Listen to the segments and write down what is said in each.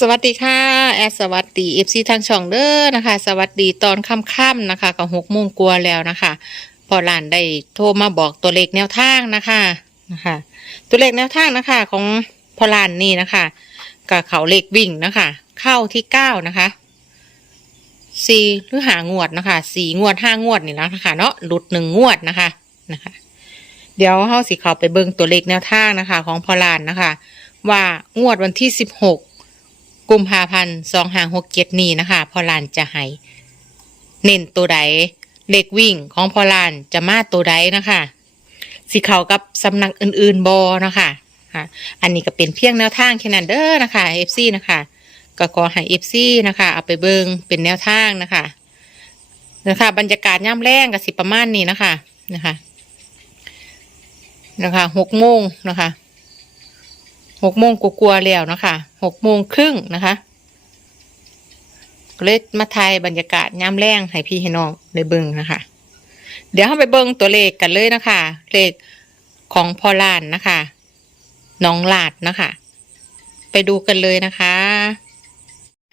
สวัสดีค่ะ แอดสวัสดีเอฟซีทางช่องเด้อนะคะ สวัสดีตอนค่ำๆนะคะกับหกโมงกลัวแล้วนะคะ พอหลานได้โทรมาบอกตัวเลขแนวทางนะคะนะคะ ตัวเลขแนวทางนะคะ ของพอหลานนี่นะคะกับเขาเลขวิ่งนะคะ เข้าที่เก้านะคะสี่หรือหางวดนะคะสี่งวดห้างวดนี่นะคะเนาะหลุดหนึ่งงวดนะคะนะคะ เดี๋ยวเฮาสิเขาไปเบิ่งตัวเลขแนวทางนะคะ ของพอหลานนะคะ ว่างวดวันที่สิบหก กุมภาพันธ์สองหางหกเจ็ดนี้นะคะ พอลานจะให้เน้นตัวใดเลขวิ่งของพอลานจะมาตัวใดนะคะสิเขากับสำนักอื่น ๆบอนะคะค่ะอันนี้ก็เป็นเพียงแนวทางแค่นั้นเด้อนะคะเอฟซีนะคะก็ขอให้เอฟซีนะคะเอาไปเบิงเป็นแนวทางนะคะนะคะ บรรยากาศย่ำแรงกับสิประมาณนี้นะคะนะคะ นะคะหกโมงนะคะ หกโมงกลัวๆแล้วนะคะหกโมงครึ่งนะคะเลยมาทายบรรยากาศย้ำแรงให้พี่ให้น้องได้เบิ่งนะคะ เดี๋ยวเราไปเบิ่งตัวเลขกันเลยนะคะ เลขของพอลานนะคะน้องลาดนะคะ ไปดูกันเลยนะคะ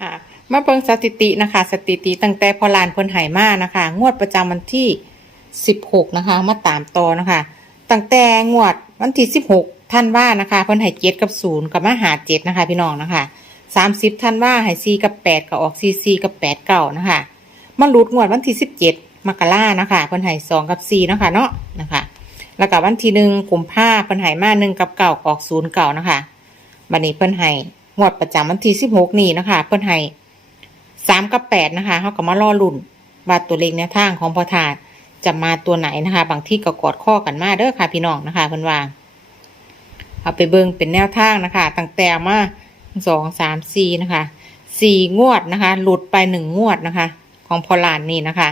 ค่ะมาเบิ่งสถิตินะคะ สถิติตั้งแต่พอลานเพิ่นไหมานะคะ งวดประจำวันที่สิบหกนะคะ มาตามต่อนะคะ ตั้งแต่งวดวันที่สิบหก ท่านว่านะคะเพิ่นให้เจ็ดกับศูนย์กับมาหาเจ็ดนะคะพี่น้องนะคะสามสิบท่านว่าให้ซีกับแปดก็ออกซีซีกับแปดเก่านะคะมันหลุดงวดวันที่สิบเจ็ดมกรานะคะเพิ่นให้สองกับซีนะคะเนาะนะคะแล้วก็วันที่หนึ่งกุมภาเพิ่นให้มาหนึ่งกับเก่าออกศูนย์เก่านะคะบันนี้เพิ่นให้งวดประจำวันที่สิบหกนี่นะคะเพิ่นให้สามกับแปดนะคะเขาก็มารอลุ่นว่าตัวเลขแนวทางของพอทานจะมาตัวไหนนะคะ บางที่ก็กอดข้อกันมาเด้อค่ะพี่น้องนะคะเพิ่นว่า เอาไปเบิ่งเป็นแนวทางนะคะตั้งแต่มาสองสามสี่นะคะสี่งวดนะคะ หลุดไปหนึ่งงวดนะคะ ของพอลานนี่นะคะ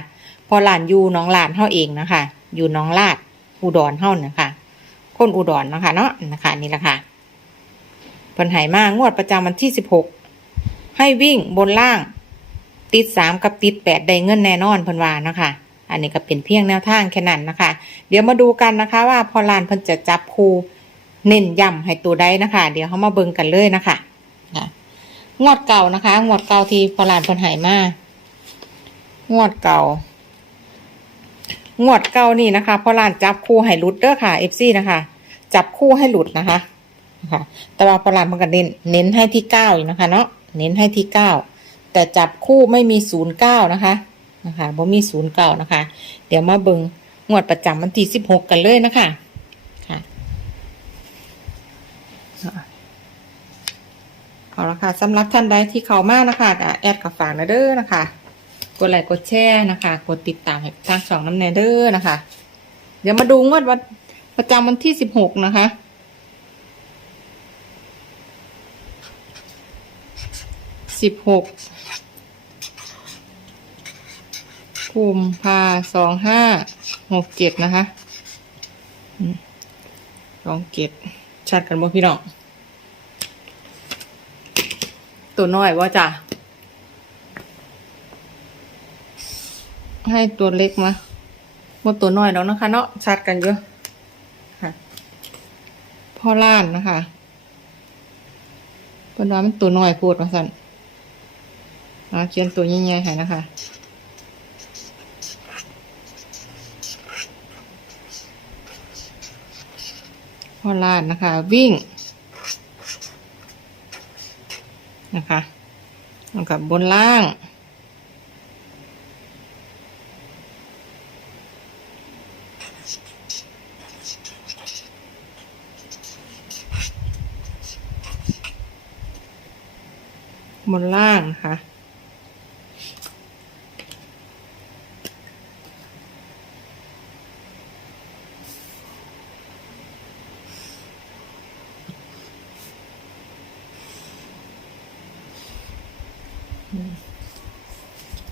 พอลานอยู่น้องลานเท่าเองนะคะ อยู่น้องลาดอุดรเท่านะคะคนอุดรนะคะเนาะนะคะนี่แหละค่ะเพิ่นไหมากงวดประจำวันที่สิบหกให้วิ่งบนล่าง ติดสามกับติดแปดได้เงินแน่นอนเพิ่นว่านะคะ อันนี้ก็เป็นเพียงแนวทางแค่นั้นนะคะ เดี๋ยวมาดูกันนะคะ ว่าพอลานเพิ่นจะจับคู เน้นย้ำให้ตัวได้นะคะ เดี๋ยวเขามาเบิ่งกันเลยนะคะค่ะงวดเก่านะคะ งวดเก่าที่พอลานเพิ่นไหมางวดเก่างวดเก่านี่นะคะพอลานจับคู่ให้หลุดเด้อค่ะเอฟซีนะคะ จับคู่ให้หลุดนะคะนะคะแต่ว่าพอลานเพิ่นก็เน้นเน้นให้ที่เก้าอยู่นะคะ เนาะเน้นให้ที่เก้าแต่จับคู่ไม่มีศูนย์เก้านะคะนะคะบ่มีศูนย์เก้านะคะ เดี๋ยวมาเบิ่งงวดประจำวันที่สิบหกกันเลยนะคะค่ะ เอาละค่ะสำหรับท่านใดที่เข้ามานะคะก็แอดกับฝากนะเด้อนะคะ กดไลค์กดแชร์นะคะ กดติดตามให้ทางช่องน้ำแนเด้อนะคะ เดี๋ยวมาดูงวดวันประจำวันที่สิบหกนะคะสิบหกกุมภาสองห้าหกเจ็ดนะคะสองเจ็ด ชัดกันบ่พี่น้อง ตัวน้อยว่าจ้ะ ให้ตัวเล็กมาว่ตัวน้อยแล้วนะคะ เนาะชัดกันเยอะค่ะพ่อล้านนะคะเป็นว่ามันตัวน้อยพูดมาสั่นอาเขียนตัวใหญ่ๆให้นะคะ พ่อลานนะคะ วิ่ง นะคะแล้วกับบนล่าง บนล่างนะคะ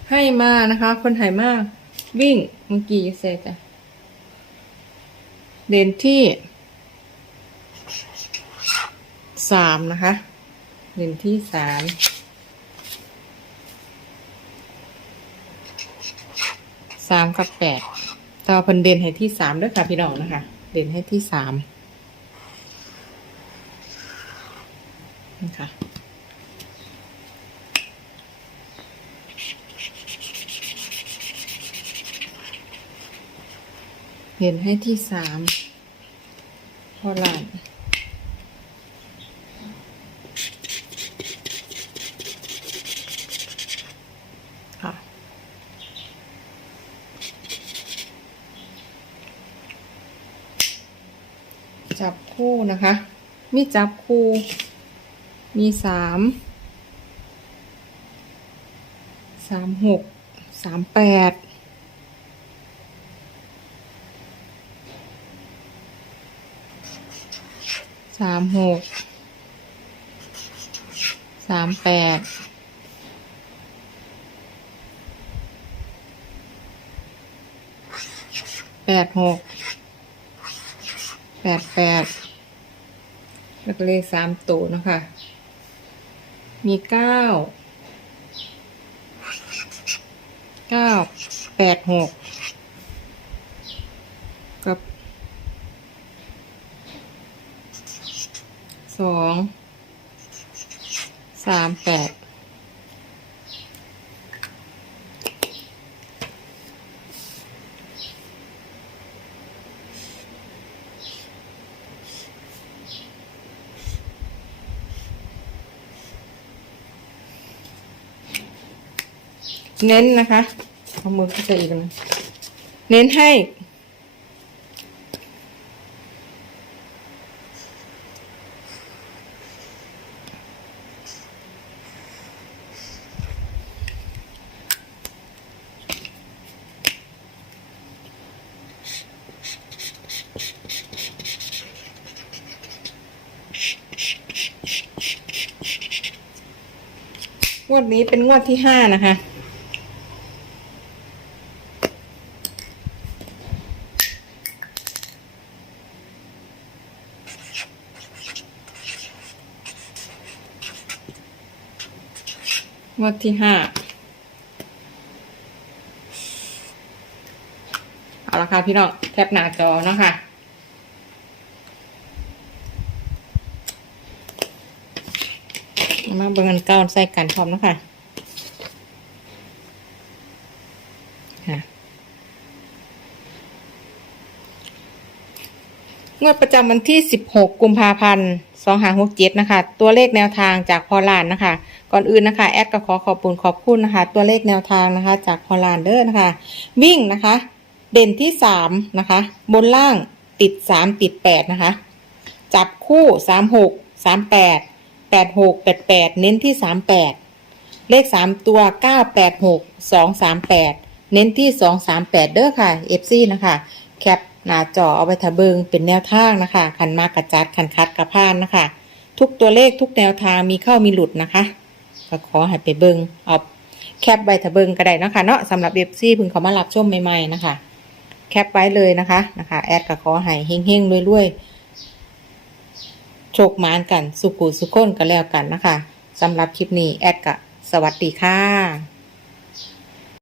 ให้มานะคะ คนไทยมาก วิ่งเมื่อกี้เซจ้ะเด่นที่สามนะคะเด่นที่สามสามกับแปดต่อพิ่นเด่นให้ที่สามด้วยค่ะพี่น้องนะคะ เด่นให้ที่สามนะคะ เห็นให้ที่สามพอหลานค่ะ จับคู่นะคะ มีจับคู่ มีสามสามหกสามแปด สามหก สามแปด แปดหก แปดแปด แล้วก็เลขสามตัวนะคะ มีเก้า เก้า แปดหก กับ สองสามแปดเน้นนะคะ เอามือเข้าไปอีกนะ เน้นให้ งวดนี้เป็นงวดที่ห้านะคะ งวดที่ห้าเอาละค่ะพี่น้องแคปหน้าจอเนาะค่ะ มาเบิ่งกันเก้าใส่กันพร้อมนะคะค่ะงวดประจำวันที่ 16 กุมภาพันธ์2567 นะคะ ตัวเลขแนวทางจากพอลานนะคะ ก่อนอื่นนะคะ แอดก็ขอขอบคุณขอบคุณนะคะ ตัวเลขแนวทางนะคะ จากพอลานเด้อนะคะ วิ่งนะคะ เด่นที่ 3 นะคะ บนล่างติด 3 ติด 8 นะคะ จับคู่ 36 38 86 88เน้นที่38เลข3ตัว986 238เน้นที่238เด้อค่ะ FC นะคะ แคปหน้าจอเอาไปทะเบิงเป็นแนวทางนะคะคันมากกระจัดคันคัดกระพานนะคะ ทุกตัวเลขทุกแนวทางมีเข้ามีหลุดนะคะ ก็ขอให้ไปเบิงเอาแคปใบทะเบิงก็ได้นะคะเนาะสำหรับ FC เพิ่งเขามารับชมใหม่ๆนะคะ แคปไว้เลยนะคะนะคะ แอดก็ขอให้เฮ้งๆรวยๆ โชคหมานกัน สุขุสุขคนกันแล้วกันนะคะสำหรับคลิปนี้แอดกะสวัสดีค่ะ